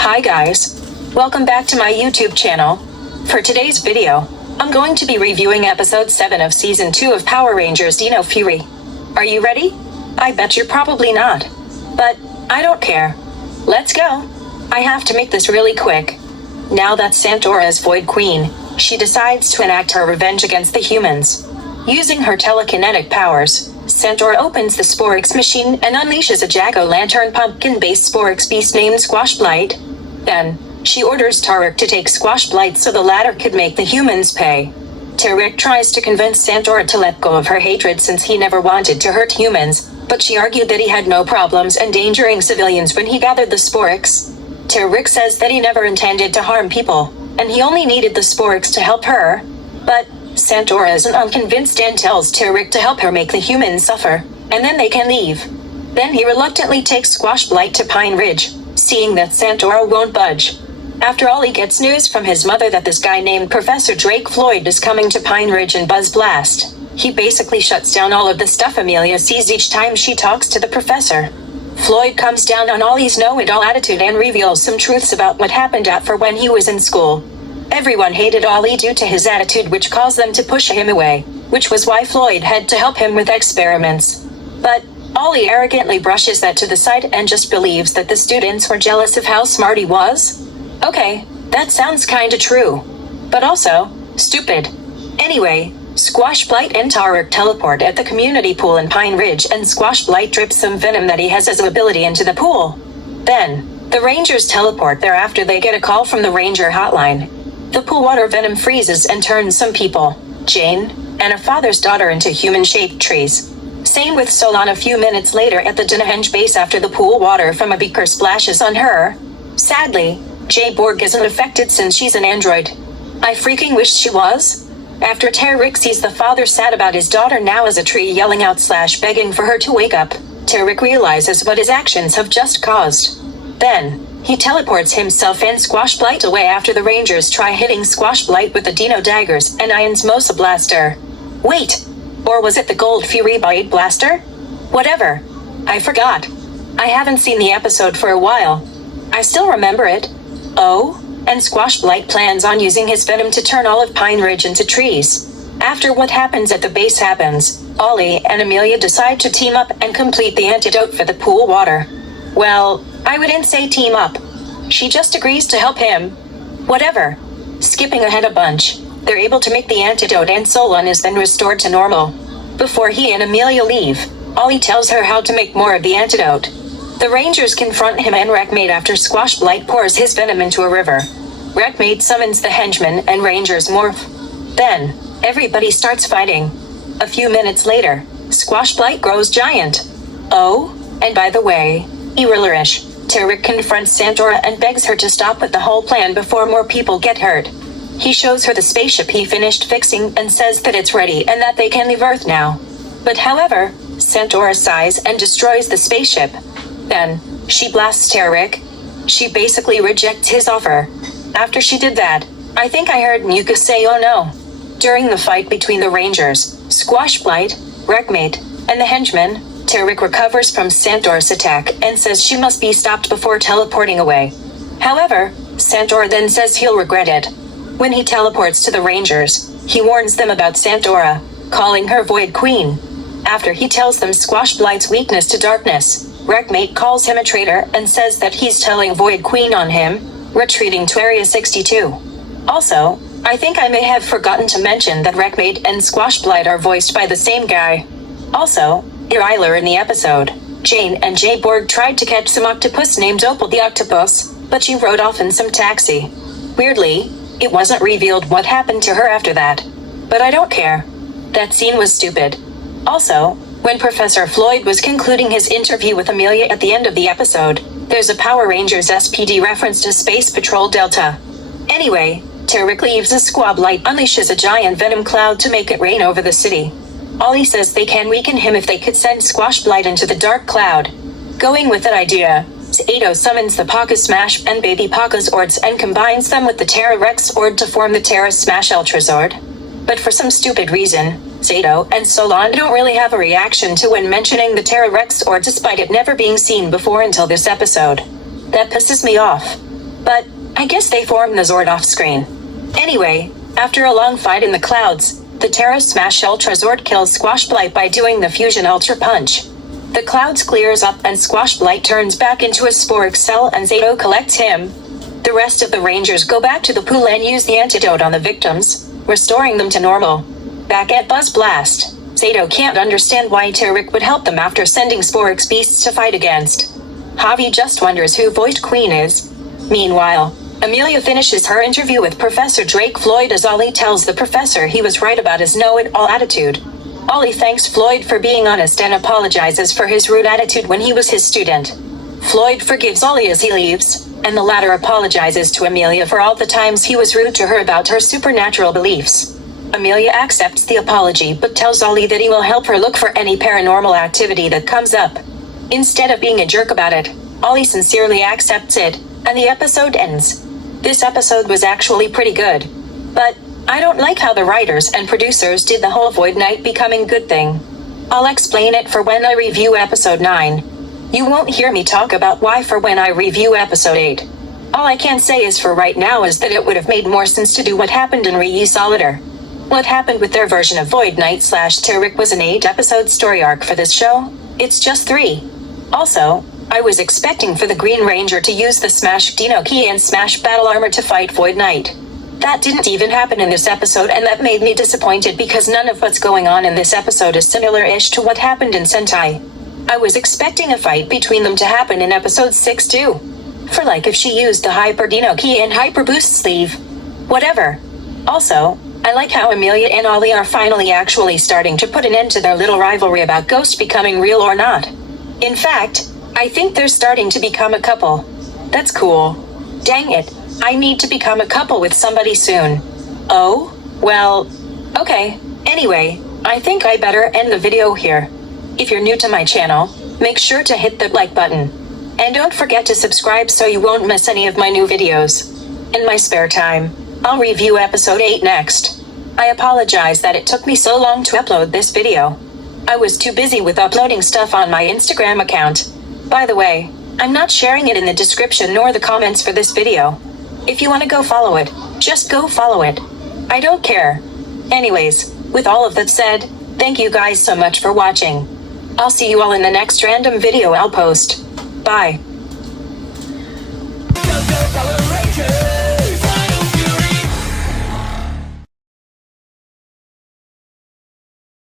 Hi guys. Welcome back to my YouTube channel. For today's video, I'm going to be reviewing episode 7 of season 2 of Power Rangers Dino Fury. Are you ready? I bet you're probably not. But I don't care. Let's go. I have to make this really quick. Now that Santora is Void Queen, she decides to enact her revenge against the humans. Using her telekinetic powers, Santora opens the Sporix machine and unleashes a jack-o'-lantern pumpkin-based Sporix beast named Squash Blight. Then, she orders Tariq to take Squash Blight so the latter could make the humans pay. Tariq tries to convince Santora to let go of her hatred since he never wanted to hurt humans, but she argued that he had no problems endangering civilians when he gathered the Sporix. Tariq says that he never intended to harm people, and he only needed the Sporix to help her. But Santora isn't unconvinced and tells Tariq to help her make the humans suffer, and then they can leave. Then he reluctantly takes Squash Blight to Pine Ridge, seeing that Santora won't budge. After all, he gets news from his mother that this guy named Professor Drake Floyd is coming to Pine Ridge and Buzz Blast. He basically shuts down all of the stuff Amelia sees each time she talks to the professor. Floyd comes down on Ollie's know-it-all attitude and reveals some truths about what happened at for when he was in school. Everyone hated Ollie due to his attitude, which caused them to push him away, which was why Floyd had to help him with experiments. But Ollie arrogantly brushes that to the side and just believes that the students were jealous of how smart he was. Okay, that sounds kinda true. But also, stupid. Anyway, Squash Blight and Tariq teleport at the community pool in Pine Ridge, and Squash Blight drips some venom that he has as an ability into the pool. Then, the Rangers teleport there after they get a call from the Ranger hotline. The pool water venom freezes and turns some people, Jane, and her father's daughter, into human-shaped trees. Same with Solon a few minutes later at the Dinahenge base after the pool water from a beaker splashes on her. Sadly, Jay Borg isn't affected since she's an android. I freaking wish she was. After Tariq sees the father sad about his daughter now as a tree yelling out / begging for her to wake up, Tariq realizes what his actions have just caused. Then, he teleports himself and Squash Blight away after the Rangers try hitting Squash Blight with the Dino daggers and Iron's Mosa Blaster. Wait! Or was it the Gold Fury Blade Blaster? Whatever. I forgot. I haven't seen the episode for a while. I still remember it. Oh, and Squash Blight plans on using his venom to turn all of Pine Ridge into trees. After what happens at the base happens, Ollie and Amelia decide to team up and complete the antidote for the pool water. Well, I wouldn't say team up. She just agrees to help him. Whatever. Skipping ahead a bunch, they're able to make the antidote and Solon is then restored to normal. Before he and Amelia leave, Ollie tells her how to make more of the antidote. The Rangers confront him and Wreckmate after Squash Blight pours his venom into a river. Wreckmate summons the henchmen and Rangers morph. Then, everybody starts fighting. A few minutes later, Squash Blight grows giant. Oh, and by the way, Erilish, Tariq confronts Santora and begs her to stop with the whole plan before more people get hurt. He shows her the spaceship he finished fixing and says that it's ready and that they can leave Earth now. But however, Santora sighs and destroys the spaceship. Then, she blasts Tariq. She basically rejects his offer. After she did that, I think I heard Nuka say oh no. During the fight between the Rangers, Squash Blight, Wreckmate, and the henchmen, Tariq recovers from Santora's attack and says she must be stopped before teleporting away. However, Santora then says he'll regret it. When he teleports to the Rangers, he warns them about Santora, calling her Void Queen. After he tells them Squash Blight's weakness to darkness, Wreckmate calls him a traitor and says that he's telling Void Queen on him, retreating to Area 62. Also, I think I may have forgotten to mention that Wreckmate and Squash Blight are voiced by the same guy. Also, earlier in the episode, Jane and Jay Borg tried to catch some octopus named Opal the Octopus, but she rode off in some taxi. Weirdly, it wasn't revealed what happened to her after that. But I don't care. That scene was stupid. Also, when Professor Floyd was concluding his interview with Amelia at the end of the episode, there's a Power Rangers SPD reference to Space Patrol Delta. Anyway, Tariq leaves a Squab Light unleashes a giant venom cloud to make it rain over the city. Ollie says they can weaken him if they could send Squash Blight into the dark cloud. Going with that idea, Zato summons the Paka Smash and Baby Paka Zords and combines them with the Terra Rex Zord to form the Terra Smash Ultra Zord. But for some stupid reason, Zato and Solon don't really have a reaction to when mentioning the Terra Rex Zord despite it never being seen before until this episode. That pisses me off. But I guess they formed the Zord off screen. Anyway, after a long fight in the clouds, the Terra Smash Ultra Zord kills Squash Blight by doing the Fusion Ultra Punch. The clouds clears up and Squash Blight turns back into a Sporic Cell and Zato collects him. The rest of the Rangers go back to the pool and use the antidote on the victims, restoring them to normal. Back at Buzz Blast, Zato can't understand why Terrik would help them after sending Sporix beasts to fight against. Javi just wonders who voiced Queen is. Meanwhile, Amelia finishes her interview with Professor Drake Floyd as Ollie tells the professor he was right about his know-it-all attitude. Ollie thanks Floyd for being honest and apologizes for his rude attitude when he was his student. Floyd forgives Ollie as he leaves, and the latter apologizes to Amelia for all the times he was rude to her about her supernatural beliefs. Amelia accepts the apology but tells Ollie that he will help her look for any paranormal activity that comes up. Instead of being a jerk about it, Ollie sincerely accepts it, and the episode ends. This episode was actually pretty good. But I don't like how the writers and producers did the whole Void Knight becoming good thing. I'll explain it for when I review episode 9. You won't hear me talk about why for when I review episode 8. All I can say is for right now is that it would have made more sense to do what happened in Re Solider. What happened with their version of Void Knight / Terrik was an 8-episode story arc for this show. It's just 3. Also, I was expecting for the Green Ranger to use the Smash Dino key and Smash Battle Armor to fight Void Knight. That didn't even happen in this episode, and that made me disappointed because none of what's going on in this episode is similar-ish to what happened in Sentai. I was expecting a fight between them to happen in episode 6 too. For like if she used the Hyper Dino key and Hyper Boost sleeve. Whatever. Also, I like how Amelia and Ollie are finally actually starting to put an end to their little rivalry about Ghost becoming real or not. In fact, I think they're starting to become a couple. That's cool. Dang it, I need to become a couple with somebody soon. Oh? Well, okay. Anyway, I think I better end the video here. If you're new to my channel, make sure to hit the like button. And don't forget to subscribe so you won't miss any of my new videos. In my spare time, I'll review episode 8 next. I apologize that it took me so long to upload this video. I was too busy with uploading stuff on my Instagram account. By the way, I'm not sharing it in the description nor the comments for this video. If you want to go follow it, just go follow it. I don't care. Anyways, with all of that said, thank you guys so much for watching. I'll see you all in the next random video I'll post. Bye. Go, go, go.